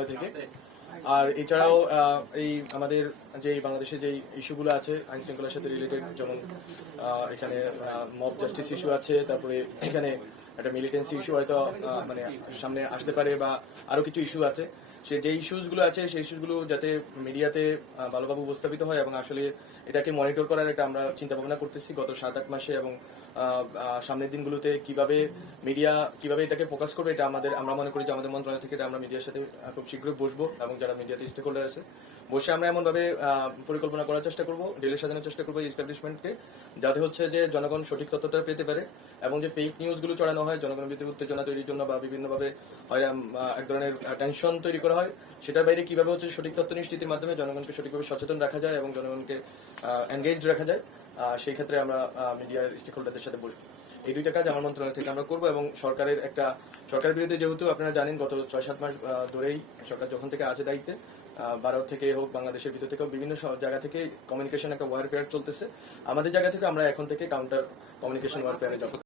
মন্ত্রণালয় থেকে। আর এছাড়াও আহ, এই আমাদের যে বাংলাদেশে যে ইস্যুগুলো আছে আইন শৃঙ্খলার সাথে রিলেটেড যেমন আহ, এখানে মব জাস্টিস ইস্যু আছে তারপরে এখানে একটা মিলিটেন্সি ইস্যু হয়তো মানে সামনে আসতে পারে বা আরও কিছু ইস্যু আছে। সে যে ইস্যুসগুলো আছে, সেই ইস্যুসগুলো যাতে মিডিয়াতে ভালোভাবে উপস্থাপিত হয় এবং আসলে এটাকে মনিটর করার একটা আমরা চিন্তা ভাবনা করতেছি গত সাত আট মাসে এবং সামনের দিনগুলোতে কীভাবে মিডিয়া কীভাবে এটাকে ফোকাস করবে এটা আমাদের, আমরা মনে করি যে আমাদের মন্ত্রণালয় থেকে আমরা মিডিয়ার সাথে খুব শীঘ্রই বসবো এবং যারা মিডিয়াতে স্টেক হোল্ডার আছে, বসে আমরা এমনভাবে পরিকল্পনা করার চেষ্টা করব ডিলে সাজানোর চেষ্টা করব এস্টাবলিশমেন্টকে যাতে হচ্ছে যে জনগণ সঠিক তথ্যটা পেতে পারে। এবং যে ফেক নিউজগুলো ছড়ানো হয়, জনগণের ভিতরে উত্তেজনা তৈরির জন্য বা বিভিন্নভাবে, হয় এক ধরনের টেনশন তৈরি করা হয়, সেটার বাইরে কীভাবে হচ্ছে সঠিক তথ্য নিশ্চিতির মাধ্যমে জনগণকে সঠিকভাবে সচেতন রাখা যায় এবং জনগণকে এনগেজড রাখা যায় সেই ক্ষেত্রে আমরা মিডিয়ার স্টেক হোল্ডারদের সাথে বসবো। এই দুইটা কাজ আমার মন্ত্রণালয় থেকে আমরা করব এবং সরকারের একটা, সরকারের বিরুদ্ধে যেহেতু আপনারা জানেন, গত ছয় সাত মাস ধরেই সরকার যখন থেকে আছে দায়িত্বে ভারত থেকে হোক, বাংলাদেশের ভিতর থেকেও বিভিন্ন জায়গা থেকে কমিউনিকেশন একটা ওয়ারফেয়ার চলতেছে। আমাদের জায়গা থেকে আমরা এখন থেকে কাউন্টার কমিউনিকেশন ওয়ারফেয়ারে যাব।